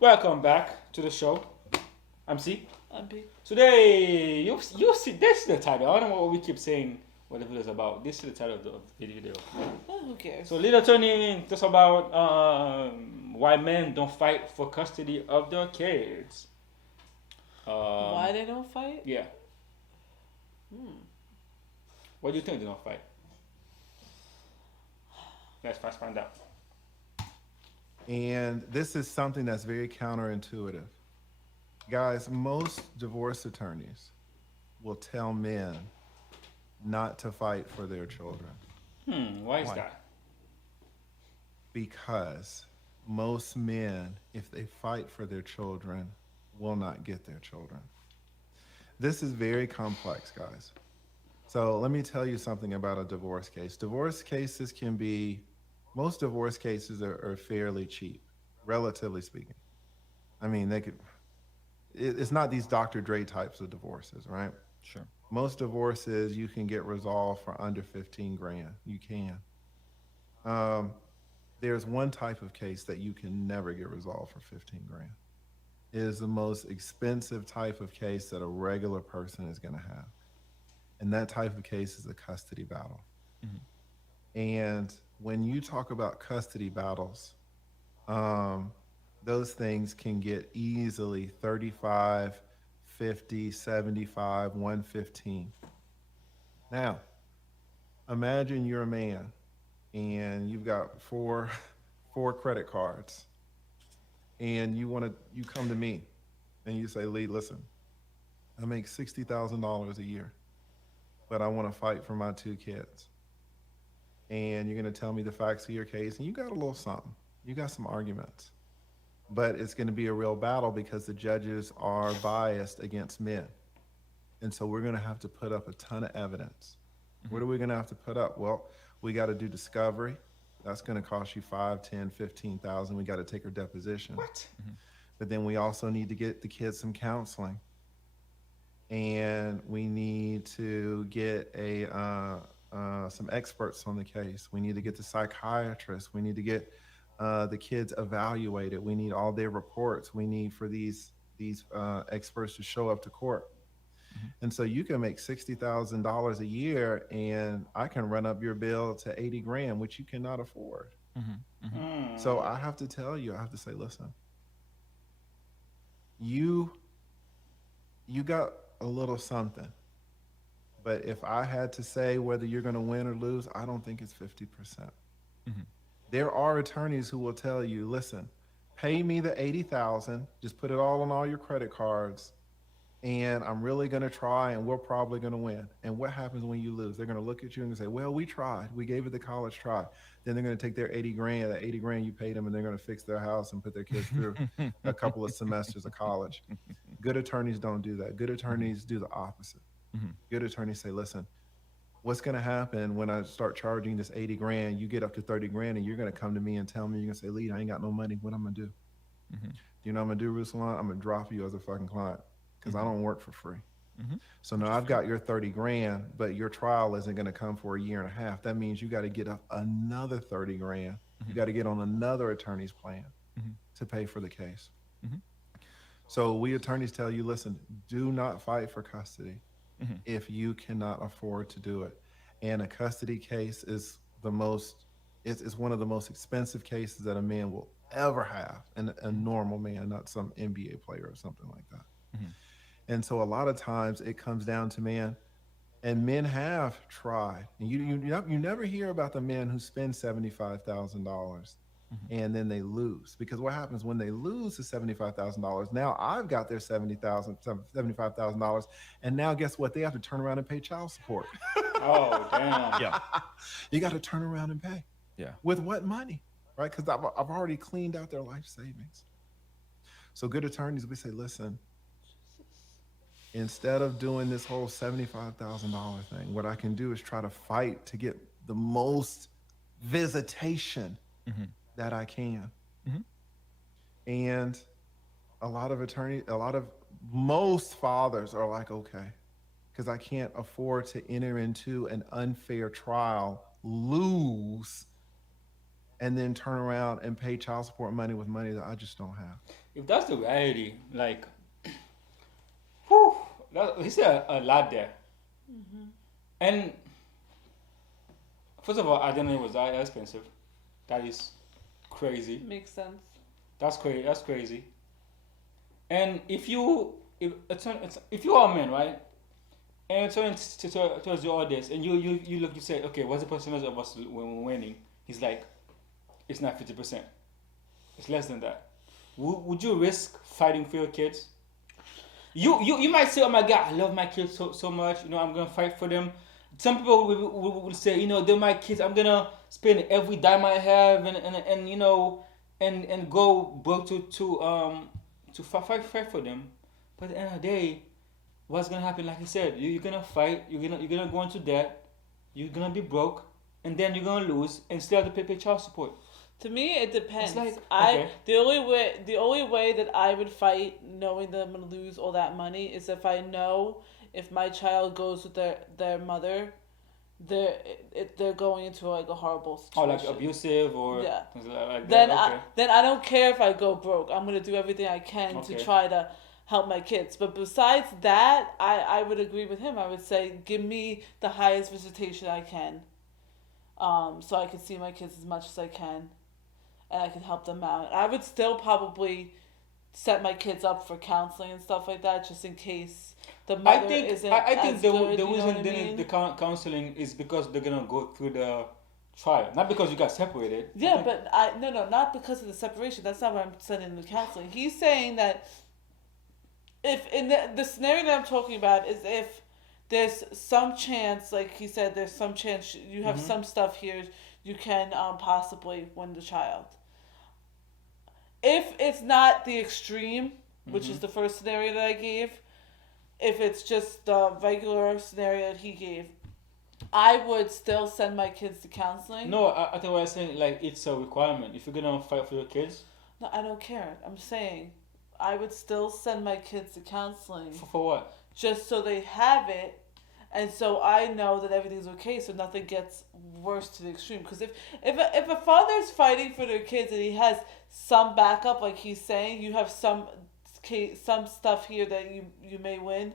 Welcome back to the show. I'm C. I'm big. Today, you see, this is the title. I don't know what we keep saying, what the video is about. This is the title of the video. Oh, who cares? So, Little Tony talks about why men don't fight for custody of their kids. Why they don't fight? Yeah. What do you think they don't fight? Let's first find out. And this is something that's very counterintuitive. Guys, most divorce attorneys will tell men not to fight for their children Why is that? because most men, if they fight for their children, will not get their children. This is very complex, guys. So let me tell you something about a divorce case. Divorce cases can be, most divorce cases are fairly cheap, relatively speaking. I mean, it's not these Dr. Dre types of divorces, right? Sure. Most divorces you can get resolved for under 15 grand. You can. There's one type of case that you can never get resolved for 15 grand. It is the most expensive type of case that a regular person is going to have. And that type of case is a custody battle. And when you talk about custody battles, those things can get easily 35, 50, 75, 115. Now, imagine you're a man and you've got four credit cards, and you come to me and you say, Lee, listen, I make $60,000 a year, but I want to fight for my two kids. And you're going to tell me the facts of your case, and you got a little something. You got some arguments. But it's going to be a real battle because the judges are biased against men. And so we're going to have to put up a ton of evidence. What are we going to have to put up? Well, we got to do discovery. That's going to cost you 5, 10, 15,000. We got to take her deposition. What? But then we also need to get the kids some counseling. And we need to get some experts on the case. We need to get the psychiatrist. We need to get the kids evaluated. We need all their reports. We need for these experts to show up to court. And so you can make $60,000 a year, and I can run up your bill to 80 grand, which you cannot afford. So I have to tell you, I have to say, listen, you got a little something. But if I had to say whether you're going to win or lose, I don't think it's 50%. There are attorneys who will tell you, listen, pay me the $80,000, just put it all on all your credit cards, and I'm really going to try, and we're probably going to win. And what happens when you lose? They're going to look at you and say, well, we tried. We gave it the college try. Then they're going to take their 80 grand, that 80 grand you paid them, and they're going to fix their house and put their kids through a couple of semesters of college. Good attorneys don't do that. Good attorneys do the opposite. Good attorneys say, listen, what's going to happen when I start charging this 80 grand, you get up to 30 grand, and you're going to come to me and tell me, you're going to say, Lee, I ain't got no money. What I'm going to do? You know what I'm going to do, Ruslan? I'm going to drop you as a fucking client because I don't work for free. So now I've got your 30 grand, but your trial isn't going to come for a year and a half. That means you got to get up another 30 grand. You got to get on another attorney's plan to pay for the case. So we attorneys tell you, listen, do not fight for custody if you cannot afford to do it. And a custody case is it's one of the most expensive cases that a man will ever have, and a normal man, not some NBA player or something like that. And so a lot of times it comes down to men, and men have tried. And you never hear about the men who spend $75,000 and then they lose. Because what happens when they lose the $75,000? Now I've got their $75,000, and now guess what? They have to turn around and pay child support. Oh, damn. Yeah. You got to turn around and pay. Yeah. With what money? Right? Because I've already cleaned out their life savings. So good attorneys, we say, listen, instead of doing this whole $75,000 thing, what I can do is try to fight to get the most visitation that I can. And most fathers are like, okay, because I can't afford to enter into an unfair trial, lose, and then turn around and pay child support money with money that I just don't have. If that's the reality, like, whew, he said a lot there. And first of all, I didn't know it was that expensive. That is crazy. Makes sense. That's crazy. That's crazy. And if you are a man, right, and it's turning towards your audience, and you look, you say, okay, what's the percentage of us when we're winning? He's like, it's not 50%. It's less than that. Would you risk fighting for your kids? You might say, oh my God, I love my kids so much. You know, I'm gonna fight for them. Some people will say, you know, they're my kids. I'm gonna spend every dime I have and you know and go broke to fight for them. But at the end of the day, what's gonna happen? Like I said, you're gonna fight. You're gonna go into debt. You're gonna be broke, and then you're gonna lose and still have to pay child support. To me, it depends. It's like, I okay. the only way that I would fight, knowing that I'm gonna lose all that money, is if I know if my child goes with their mother, they're going into like a horrible situation. Oh, like abusive or yeah. things like Then that. Okay. then I don't care if I go broke. I'm gonna do everything I can Okay. to try to help my kids. But besides that, I would agree with him. I would say give me the highest visitation I can, so I can see my kids as much as I can, and I can help them out. I would still probably set my kids up for counseling and stuff like that, just in case the mother isn't. I think as the good, the you know reason what I they mean? need the counseling is because they're gonna go through the trial, not because you got separated. Yeah, but no, not because of the separation. That's not what I'm sending the counseling. He's saying that if in the scenario that I'm talking about is if there's some chance, like he said, there's some chance you have some stuff here, you can possibly win the child. If it's not the extreme, which is the first scenario that I gave, if it's just the regular scenario that he gave, I would still send my kids to counseling. No, I think what I'm saying, like, it's a requirement. If you're gonna fight for your kids, No, I don't care. I'm saying I would still send my kids to counseling for what? just so they have it, and so I know that everything's okay, so nothing gets worse to the extreme. Because if a father's fighting for their kids and he has some backup, like he's saying, you have some stuff here that you may win.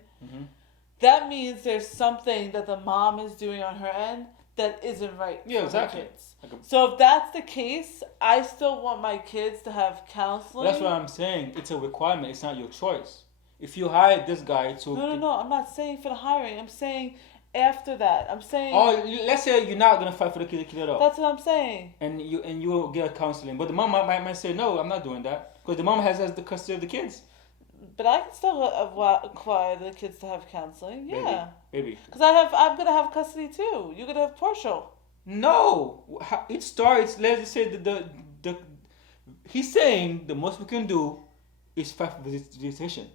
That means there's something that the mom is doing on her end that isn't right Yeah, for exactly. her kids. Like So if that's the case, I still want my kids to have counseling. that's what I'm saying. It's a requirement. It's not your choice. If you hire this guy to No. I'm not saying for the hiring. I'm saying after that. I'm saying. Oh, let's say you're not gonna fight for the kid at all, That's what I'm saying. and you will get counseling. But the mom might say, no, I'm not doing that, because the mom has the custody of the kids. But I can still acquire the kids to have counseling. Yeah. Maybe. Because I'm gonna have custody too. You're gonna have partial. No, it starts. Let's just say the he's saying the most we can do is fight for visitation.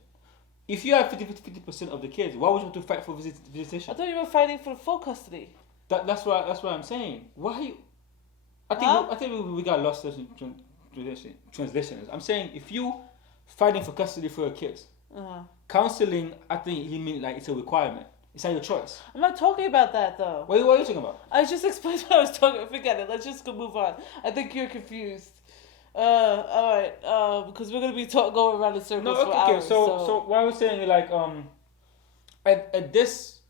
If you have 50% of the kids, why would you want to fight for visitation? I thought you were fighting for full custody. That's what I'm saying. Why? I think we got lost in translations. I'm saying if you fighting for custody for your kids, counseling, I think he mean like it's a requirement. It's not your choice. I'm not talking about that though. What are you talking about? I just explained what I was talking. Forget it. Let's just go move on. I think you're confused. All right. Because we're gonna be going around in circles for hours. So what I was saying, like, at this,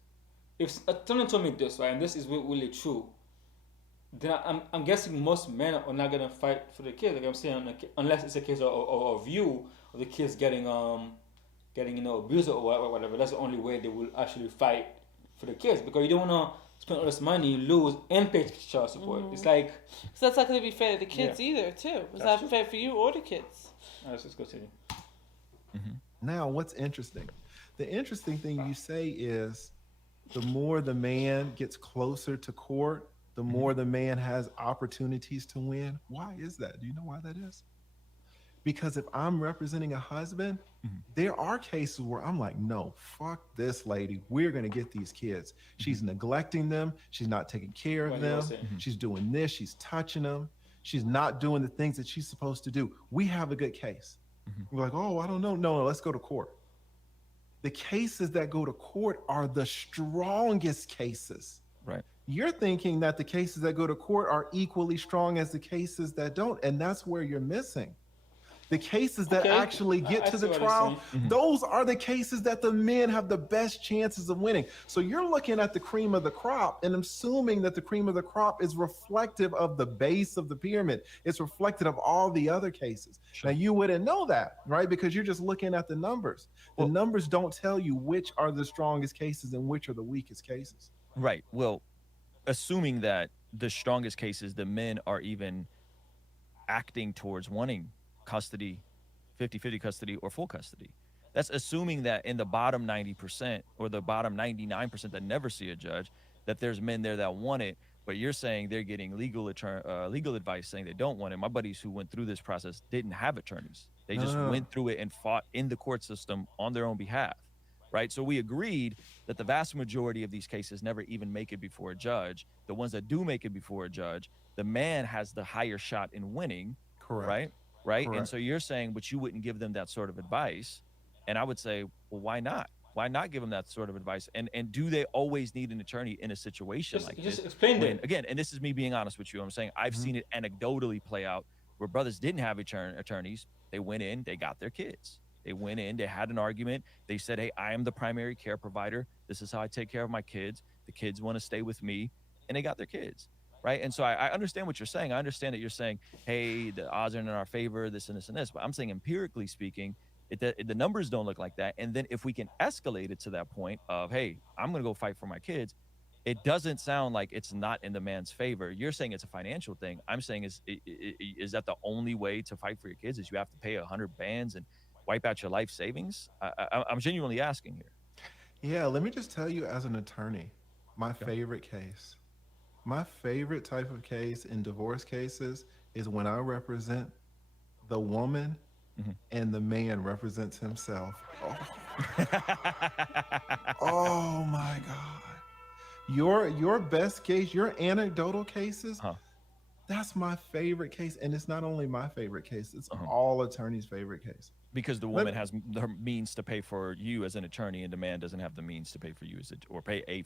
if someone told me this, right, and this is really true, then I'm guessing most men are not gonna fight for the kids. Like I'm saying, unless it's a case of you or the kids getting abused or whatever. That's the only way they will actually fight for the kids, because you don't wanna spend all this money, lose, and pay child support. It's like, so that's not going to be fair to the kids either, too. It's not fair for you or the kids. let's just continue. Now, what's interesting? The interesting thing you say is the more the man gets closer to court, the more the man has opportunities to win. Why is that? Do you know why that is? Because if I'm representing a husband, there are cases where I'm like, no, fuck this lady. We're going to get these kids. She's neglecting them. She's not taking care of them. She's doing this. She's touching them. She's not doing the things that she's supposed to do. We have a good case. We're like, oh, I don't know. No, let's go to court. The cases that go to court are the strongest cases. Right. You're thinking that the cases that go to court are equally strong as the cases that don't, and that's where you're missing. The cases that Okay, actually get I to see the what you're trial, saying. those are the cases that the men have the best chances of winning. So you're looking at the cream of the crop and assuming that the cream of the crop is reflective of the base of the pyramid. It's reflective of all the other cases. Sure. Now, you wouldn't know that, right? Because you're just looking at the numbers. The Well- numbers don't tell you which are the strongest cases and which are the weakest cases. Right. Well, assuming that the strongest cases, the men are even acting towards wanting custody, 50-50 custody or full custody. That's assuming that in the bottom 90% or the bottom 99% that never see a judge, that there's men there that want it, but you're saying they're getting legal advice saying they don't want it. My buddies who went through this process didn't have attorneys. They just No. went through it and fought in the court system on their own behalf. Right. So we agreed that the vast majority of these cases never even make it before a judge. The ones that do make it before a judge, the man has the higher shot in winning. Correct. Right. Right. And Correct. so you're saying, but you wouldn't give them that sort of advice. And I would say, well, why not? Why not give them that sort of advice? And do they always need an attorney in a situation like Just this? explain When, that. again, and this is me being honest with you. I'm saying I've seen it anecdotally play out where brothers didn't have attorneys. They went in, they got their kids. They went in, they had an argument. They said, hey, I am the primary care provider. This is how I take care of my kids. The kids want to stay with me. And they got their kids. Right. And so I understand what you're saying. I understand that you're saying, hey, the odds are in our favor, this and this and this. But I'm saying empirically speaking, the numbers don't look like that. And then if we can escalate it to that point of, hey, I'm going to go fight for my kids, it doesn't sound like it's not in the man's favor. You're saying it's a financial thing. I'm saying is that the only way to fight for your kids is you have to pay 100 bands and wipe out your life savings? I'm genuinely asking here. Yeah, let me just tell you as an attorney, my favorite case. My favorite type of case in divorce cases is when I represent the woman and the man represents himself. Oh my God. Your best case, your anecdotal cases, that's my favorite case. And it's not only my favorite case, it's all attorneys' favorite case. Because the woman has the means to pay for you as an attorney and the man doesn't have the means to pay for you or pay a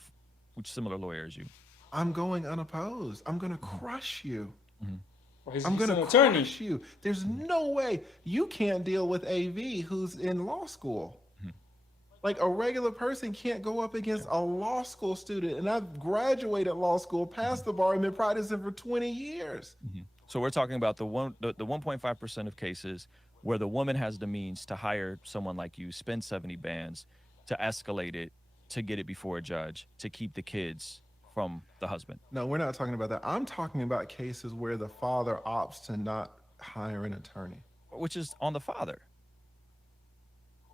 similar lawyer as you. I'm going unopposed. I'm going to crush you. He's I'm going an to attorney. crush you. There's no way you can't deal with AV who's in law school. Like a regular person can't go up against a law school student. And I've graduated law school, passed the bar, and been practicing for 20 years. So we're talking about the 1.5% of cases where the woman has the means to hire someone like you, spend 70 bands, to escalate it, to get it before a judge, to keep the kids from the husband. No, we're not talking about that. I'm talking about cases where the father opts to not hire an attorney. Which is on the father.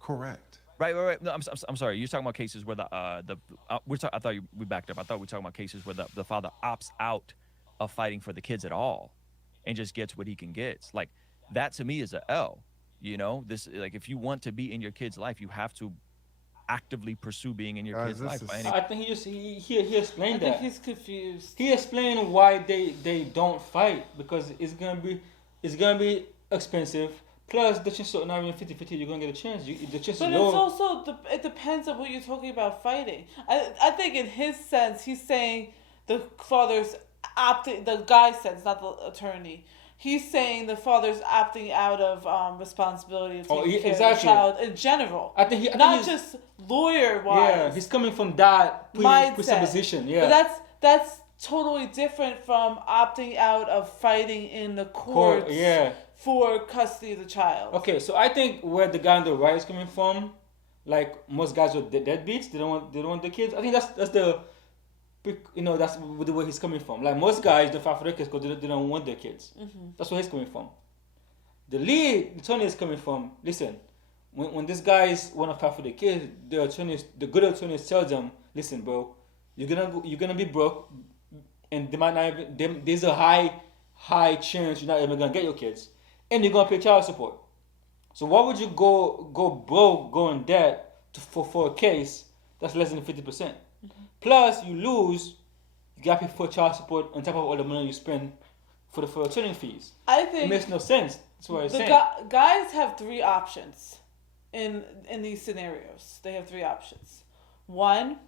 Correct. Right. No, I'm sorry. You're talking about cases where I thought we backed up. I thought we were talking about cases where the father opts out of fighting for the kids at all and just gets what he can get. Like that to me is a L. You know, this, like, if you want to be in your kid's life, you have to actively pursue being in your Guys, kid's this life. is- by any- I think he explained I think that. he's confused. He explained why they don't fight because it's gonna be expensive. Plus, the chance of not even 50-50, you're gonna get a chance. The chance But is it's low. also it depends on what you're talking about fighting. I think in his sense, he's saying the father's opting. The guy sense, not the attorney. He's saying the father's opting out of responsibility of taking care of the exactly. child in general. I think not he's, just lawyer wise. yeah, he's coming from that mindset. presupposition. Yeah, But that's totally different from opting out of fighting in the courts yeah. for custody of the child. Okay, so I think where the guy on the right is coming from, like most guys are deadbeats. They don't want the kids. I think that's that's the way he's coming from. Like most guys, they fight for their kids because they don't want their kids. That's where he's coming from. The lead attorney is coming from. Listen, when these guys want to fight for their kids, the good attorneys tell them, listen, bro, you're gonna be broke, and they might not even, there's a high chance you're not even gonna get your kids, and you're gonna pay child support. So why would you go broke, go in debt for a case that's less than 50%? Plus, you lose, you got to pay for child support on top of all the money you spend for the attorney fees. I It think makes no sense. That's what I'm the saying. guys have three options in these scenarios. They have three options. One,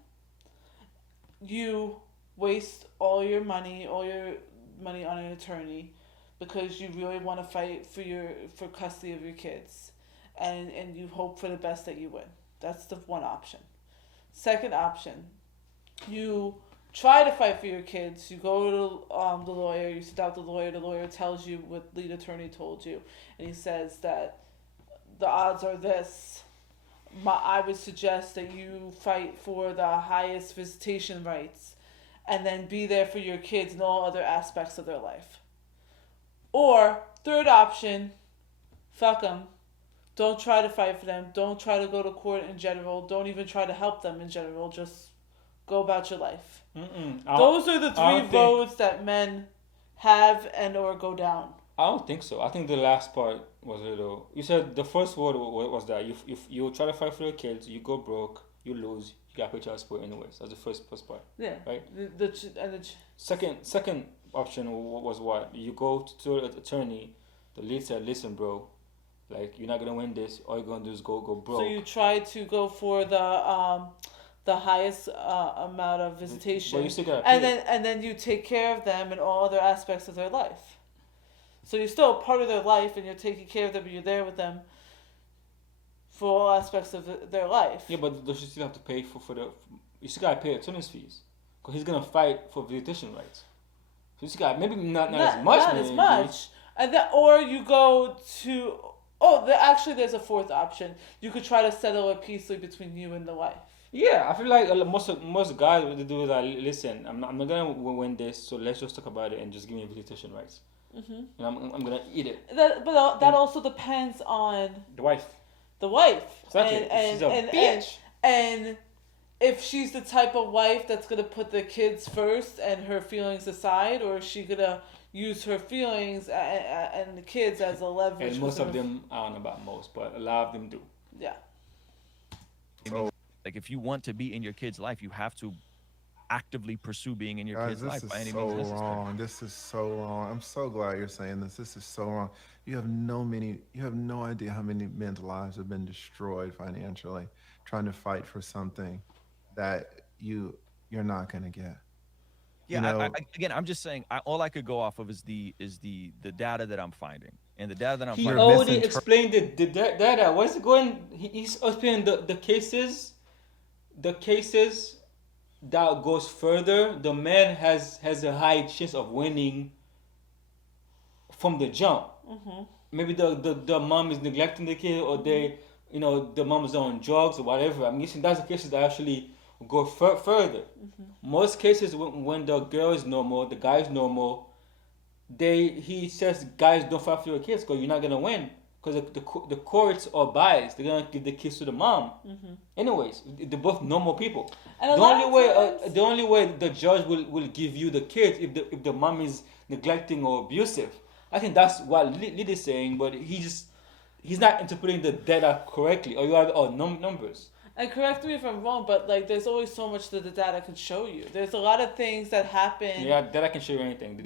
you waste all your money on an attorney because you really want to fight for custody of your kids, and you hope for the best that you win. That's the one option. Second option, you try to fight for your kids. You go to the lawyer. You sit down with the lawyer. The lawyer tells you what lead attorney told you, and he says that the odds are this. I would suggest that you fight for the highest visitation rights, and then be there for your kids and all other aspects of their life. Or third option, fuck them. Don't try to fight for them. Don't try to go to court in general. Don't even try to help them in general. Just go about your life. Those are the three roads that men have and or go down. I don't think so. I think the last part was a little. You said the first word was that if you try to fight for your kids, you go broke, you lose, you got to pay child support anyways. That's the first part. Yeah. Right. The Second option was what? You go to an attorney. The lead said, "Listen, bro, like you're not gonna win this. All you're gonna do is go broke." So you try to go for the highest amount of visitation, But you still gotta and pay. then you take care of them in all other aspects of their life. So you're still a part of their life, and you're taking care of them, and you're there with them for all aspects of their life. Yeah, but you still have to pay for the. You still gotta pay attorney's fees because he's gonna fight for visitation rights. So you still got maybe not as much. Not as much. And then, or you go to there's a fourth option. You could try to settle it peacefully between you and the wife. Yeah, I feel like most guys what they do is like, listen, I'm not gonna win this, so let's just talk about it and just give me visitation rights. Mm-hmm. And I'm gonna eat it. That also depends on The wife. the wife. Exactly. And, She's a and, bitch. and if she's the type of wife that's gonna put the kids first and her feelings aside, or is she gonna use her feelings and the kids as a leverage? And most of them, I don't know about most, but a lot of them do. Yeah. Like if you want to be in your kid's life, you have to actively pursue being in your Guys, kid's this life is by any so means necessary. wrong. This is so wrong. I'm so glad you're saying this. This is so wrong. You have no idea how many men's lives have been destroyed financially trying to fight for something that you're not gonna get. Yeah, You know- again, I'm just saying. All I could go off of is the data that I'm finding, and the data that I'm He finding. already misinter- explained the data. What's it going? He's explaining the cases. The cases that goes further, the man has a high chance of winning from the jump. Mm-hmm. Maybe the mom is neglecting the kid, or the mom is on drugs or whatever. I'm guessing that's the cases that actually go further. Mm-hmm. Most cases when the girl is normal, the guy is normal, he says guys don't fight for your kids because you're not gonna win. Because the courts are biased, they're gonna give the kids to the mom. Mm-hmm. Anyways, they're both normal people. And The only way the judge will give you the kids if the mom is neglecting or abusive. I think that's what Lid is saying, but he's not interpreting the data correctly, or you have numbers. And correct me if I'm wrong, but like there's always so much that the data can show you. There's a lot of things that happen. Yeah, data can show you anything.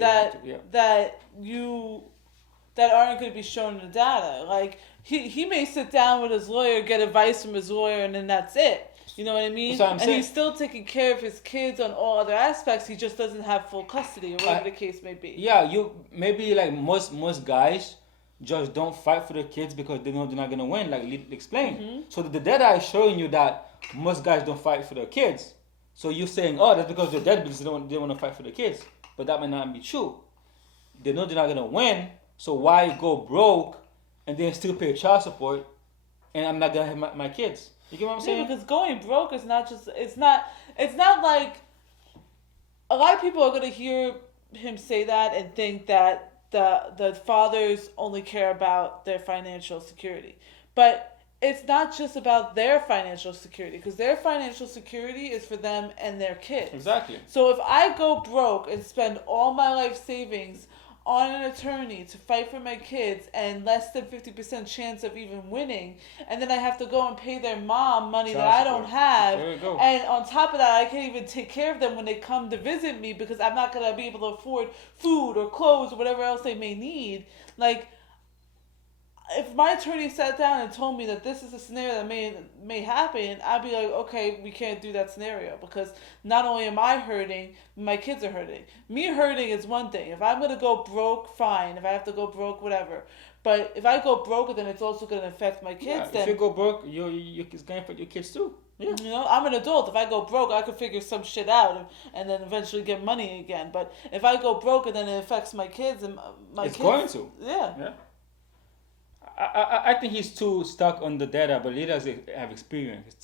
That aren't going to be shown in the data. Like he may sit down with his lawyer, get advice from his lawyer, and then that's it. You know what I mean? That's what I'm and saying. he's still taking care of his kids on all other aspects. He just doesn't have full custody, or whatever the case may be. Yeah, you maybe like most guys just don't fight for their kids because they know they're not gonna win. Like Lid explained. Mm-hmm. So the data is showing you that most guys don't fight for their kids. So you're saying, oh, that's because they're dead because they want to fight for their kids. But that might not be true. They know they're not gonna win. So why go broke and then still pay child support and I'm not gonna have my kids? You get what I'm saying? Yeah, because going broke is not just it's not like a lot of people are gonna hear him say that and think that the fathers only care about their financial security. But it's not just about their financial security, because their financial security is for them and their kids. Exactly. So if I go broke and spend all my life savings on an attorney to fight for my kids and less than 50% chance of even winning, and then I have to go and pay their mom money Child that I support. don't have, There you go. and on top of that I can't even take care of them when they come to visit me because I'm not going to be able to afford food or clothes or whatever else they may need. Like, if my attorney sat down and told me that this is a scenario that may happen, I'd be like, okay, we can't do that scenario because not only am I hurting, my kids are hurting. Me hurting is one thing. If I'm gonna go broke, fine. If I have to go broke, whatever. But if I go broke, then it's also gonna affect my kids. Yeah, if you go broke, it's going to affect your kids too. Yeah. You know, I'm an adult. If I go broke, I could figure some shit out and then eventually get money again. But if I go broke and then it affects my kids and my It's kids, going to. yeah. Yeah. I think he's too stuck on the data, but Lee doesn't have experience.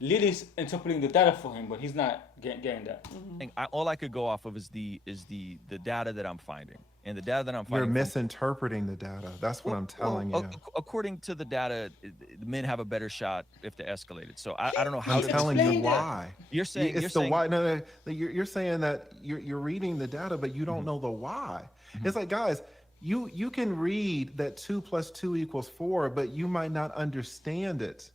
Lily's interpreting the data for him, but he's not getting that. And all I could go off of is the data that I'm finding, and the data that I'm You're finding. misinterpreting the data. That's what I'm telling you. According to the data, the men have a better shot if they escalated. So I don't know how I'm to telling you explain that. why. You're saying It's you're the saying why. No, you're saying that you're reading the data, but you don't know the why. It's like, guys, you can read that 2 + 2 = 4, but you might not understand it.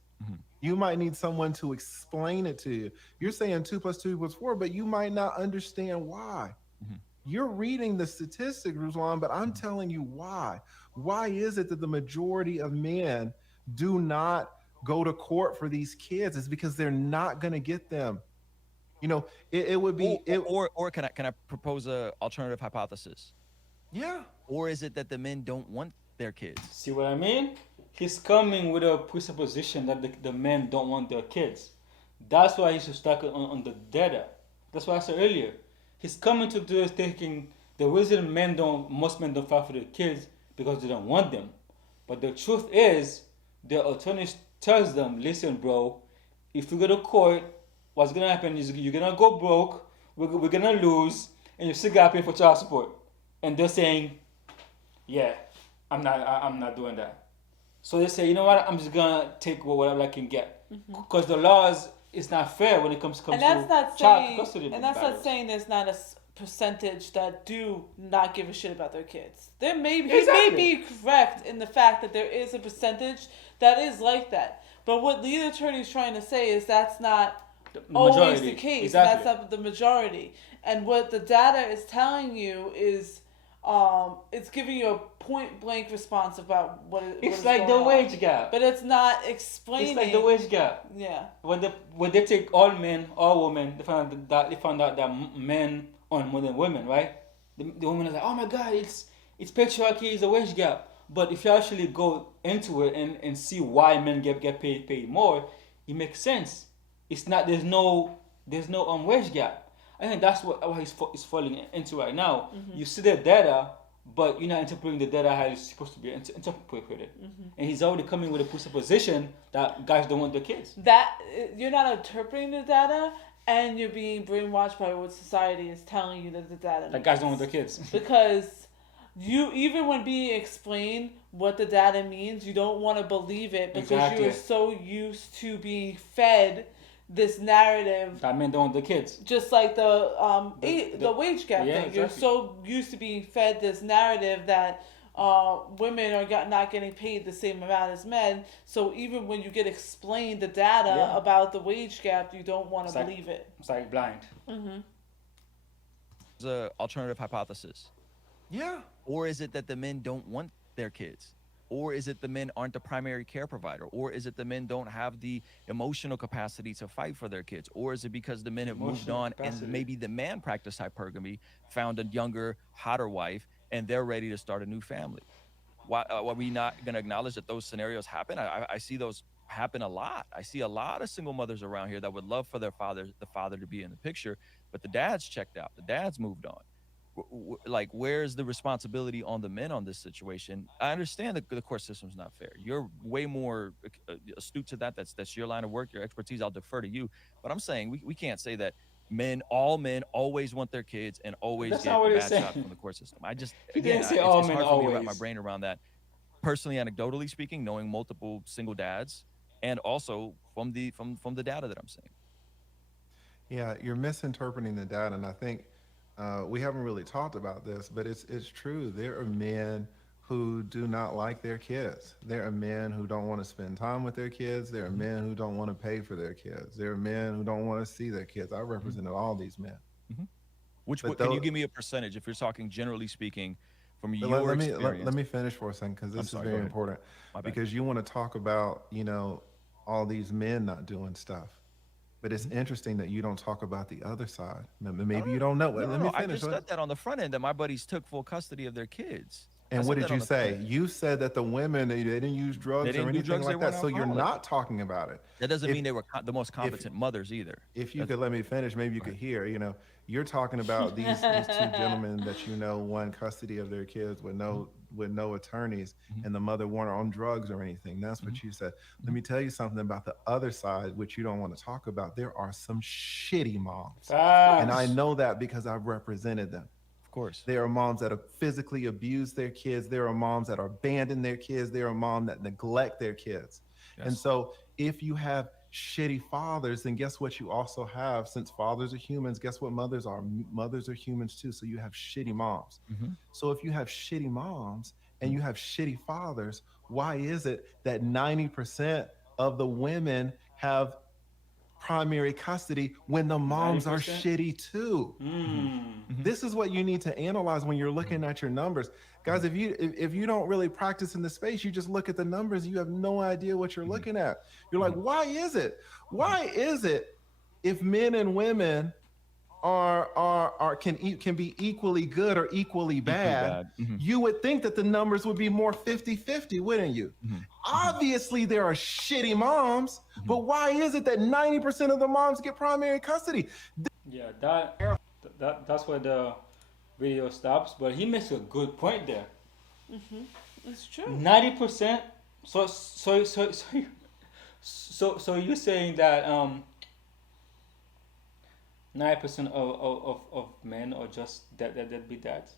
You might need someone to explain it to you. You're saying 2 + 2 = 4, but you might not understand why. You're reading the statistics, Ruslan, but I'm telling you why. Why is it that the majority of men do not go to court for these kids? It's because they're not going to get them. You know, it would be or can I propose a alternative hypothesis? yeah. Or is it that the men don't want their kids? See what I mean? He's coming with a presupposition that the men don't want their kids. That's why he's stuck on the data. That's what I said earlier. He's coming to this thinking the reason most men don't fight for their kids because they don't want them. But the truth is, the attorney tells them, listen, bro, if you go to court, what's gonna happen is you're gonna go broke, we're gonna lose, and you still gotta pay for child support. And they're saying, yeah, I'm not doing that. So they say, you know what? I'm just gonna take whatever I can get, because the laws is not fair when it comes And to that's not child saying, custody. and that's not battles. saying there's not a percentage that do not give a shit about their kids. There may be, Exactly. he may be correct in the fact that there is a percentage that is like that. But what the attorney is trying to say is that's not The always majority. the case. Exactly. And that's not the majority. And what the data is telling you is, it's giving you a point blank response about what It's is like the going on. wage gap. But it's not explaining. It's like the wage gap. Yeah. When they take all men, all women, they found out that men earn more than women, right? The women are like, oh my God, it's patriarchy, it's a wage gap. But if you actually go into it and see why men get paid more, it makes sense. It's not there's no wage gap. I think that's what he's falling into right now. You see the data, but you're not interpreting the data how it's supposed to be interpreted. And he's already coming with a presupposition that guys don't want their kids. That you're not interpreting the data, and you're being brainwashed by what society is telling you that the data. That guys don't want their kids. Because you, even when being explained what the data means, you don't want to believe it because Exactly. you are so used to being fed this narrative. That men don't want their kids. Just like the wage gap Yeah, thing. You're exactly. so used to being fed this narrative that women are not getting paid the same amount as men. So even when you get explained the data Yeah. about the wage gap, you don't want It's to like- believe it. It's like blind. Is a alternative hypothesis? Yeah. Or is it that the men don't want their kids? Or is it the men aren't the primary care provider? Or is it the men don't have the emotional capacity to fight for their kids? Or is it because the men have moved Emotional on capacity. and maybe the man practiced hypergamy, found a younger, hotter wife, and they're ready to start a new family? Why are we not going to acknowledge that those scenarios happen? I see those happen a lot. I see a lot of single mothers around here that would love for the father to be in the picture, but the dad's checked out. The dad's moved on. Like, where's the responsibility on the men on this situation? I understand that the court system's not fair. You're way more astute to that. That's your line of work, your expertise. I'll defer to you. But I'm saying we can't say that all men always want their kids and always That's get not a what he's bad shot saying. from the court system. I just He again, didn't say it's all it's men hard for me to wrap always. my brain around that. Personally, anecdotally speaking, knowing multiple single dads, and also from the data that I'm seeing. Yeah, you're misinterpreting the data, and I think we haven't really talked about this, but it's true. There are men who do not like their kids. There are men who don't want to spend time with their kids. There are men who don't want to pay for their kids. There are men who don't want to see their kids. I represented all these men. Which But can you tho- give me a percentage if you're talking generally speaking from But your let me experience. let me finish for a second because this is sorry, go very ahead. important. My bad. Because you want to talk about, all these men not doing stuff. But it's interesting that you don't talk about the other side. Maybe you don't know. No, Let me I finish. just said that on the front end that my buddies took full custody of their kids. I And what said did that on you the front say? end. You said that the women, they didn't use drugs didn't or do anything drugs, they like that. weren't So you're alcoholics. not talking about it. That doesn't If- mean they were the most competent mothers either. If you That's- could let me finish, maybe you could hear. You're talking about these two gentlemen that won custody of their kids with no attorneys, and the mother weren't on drugs or anything. That's what you said. Let me tell you something about the other side, which you don't want to talk about. There are some shitty moms, and I know that because I've represented them. Of course. There are moms that have physically abused their kids. There are moms that are abandon their kids. There are moms that neglect their kids. Yes. And so if you have shitty fathers, then guess what you also have? Since fathers are humans, guess what mothers are? Mothers are humans too. So you have shitty moms. So if you have shitty moms and you have shitty fathers, why is it that 90% of the women have primary custody when the moms 90%? are shitty too? This is what you need to analyze when you're looking at your numbers. Guys, if you don't really practice in the space, you just look at the numbers, you have no idea what you're looking at. You're like, why is it? Why is it if men and women can be equally good or equally bad, you would think that the numbers would be more 50-50, wouldn't you? Obviously there are shitty moms, but why is it that 90% of the moms get primary custody? Yeah, that's where the video stops. But he makes a good point there. It's true. 90%. So you're saying that 9% of men are just that be dads?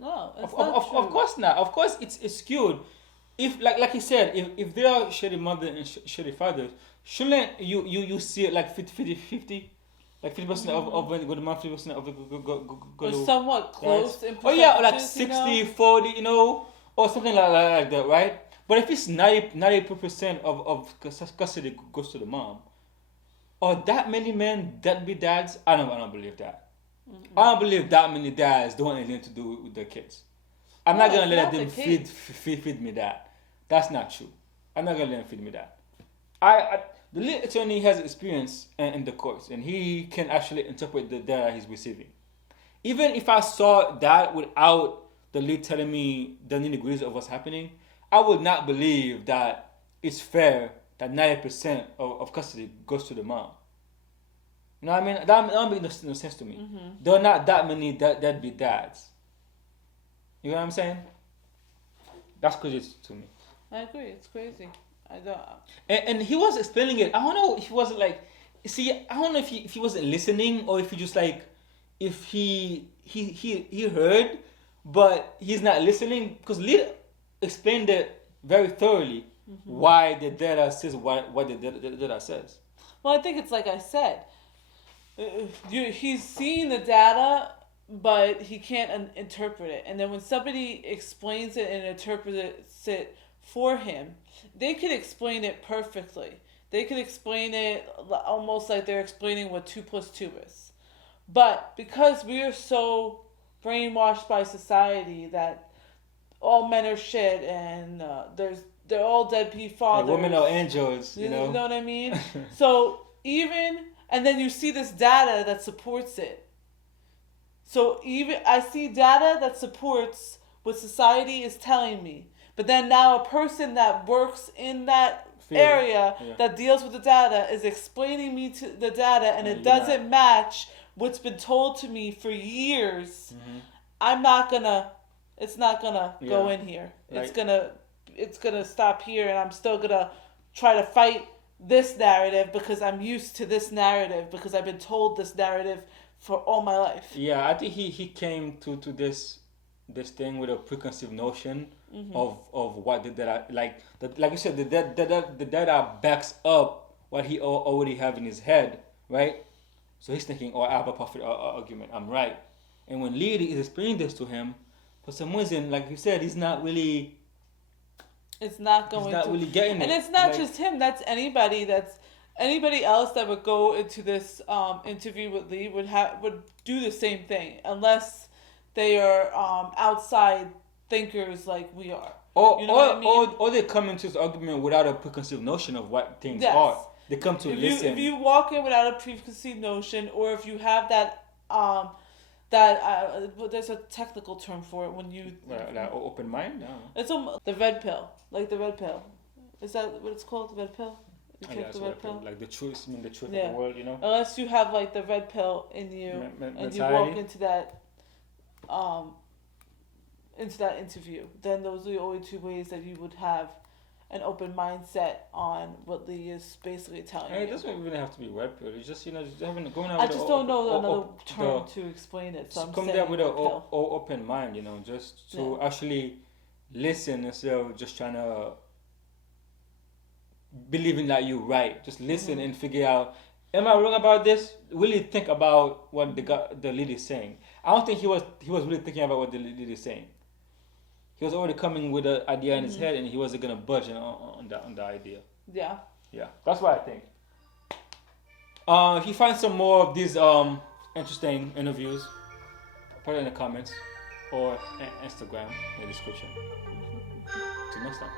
No, it's Of not true. course not. Of course it's skewed. If like he said, if there are shitty mothers and shitty fathers, shouldn't you see it like 50-50? Like 50% of when go to mom, 50% of it go Or to somewhat close in oh yeah, or like percentages, 60-40, or something like that, right? But if it's 90% of custody goes to the mom, or that many men that be dads, I don't believe that. I don't believe that many dads don't want anything to do with their kids. I'm not gonna it's let not them the case. feed me that. That's not true. I'm not gonna let them feed me that. The lead attorney has experience in the courts, and he can actually interpret the data he's receiving. Even if I saw that without the lead telling me the nitty-gritties of what's happening, I would not believe that it's fair that 90% of custody goes to the mom. You know what I mean? That don't make no sense to me. There are not that many that be dads. You know what I'm saying? That's crazy to me. I agree. It's crazy. I don't. And he was explaining it. I don't know if he wasn't like, see, I don't know if he wasn't listening, or if he just like, if he heard, but he's not listening, because Lee explained it very thoroughly why the data says what the data says. Well, I think it's like I said. He's seeing the data, but he can't interpret it. And then when somebody explains it and interprets it for him, they can explain it perfectly. They can explain it almost like they're explaining what 2 + 2 is. But because we are so brainwashed by society that all men are shit and they're all deadbeat fathers. Like women are angels, You know what I mean? So and then you see this data that supports it. So even I see data that supports what society is telling me. But then now a person that works in that area that deals with the data is explaining me to the data, and it doesn't match what's been told to me for years. It's not gonna go in here. It's gonna stop here, and I'm still gonna try to fight this narrative because I'm used to this narrative, because I've been told this narrative for all my life. Yeah, I think he came to this thing with a preconceived notion of what the data like you said, the data backs up what he already have in his head, right? So he's thinking, oh, I have a perfect argument, I'm right. And when Lee is explaining this to him, for some reason, like you said, he's not really really getting it. And it's not like, just him. That's anybody else that would go into this interview with Lee would do the same thing, unless they are outside thinkers like we are. Or, You know what I mean? or they come into this argument without a preconceived notion of what things Yes. are. They come to If listen. if you walk in without a preconceived notion, or if you have that there's a technical term for it when you Like open mind. I don't know. it's the red pill, like the red pill. Is that what it's called? The red pill. You I take guess the what red pill. like the truth, I mean the truth Yeah. of the world, you know. Unless you have like the red pill in you, and you walk Mentality. into that interview, then those are the only two ways that you would have an open mindset on what Lee is basically telling And it you. doesn't really have to be red pill. It's just just having going out. I with just a- don't know o- another o- term the- to explain it. So Just I'm come saying there with an red pill. open mind, just to actually listen instead of just trying to believing that you're right. Just listen and figure out, am I wrong about this? Really think about what the lead is saying. I don't think he was really thinking about what the lead is saying. He was already coming with an idea in his head, and he wasn't gonna budge on the idea. Yeah. Yeah, that's what I think. If you find some more of these interesting interviews, put it in the comments or Instagram in the description. Till next time.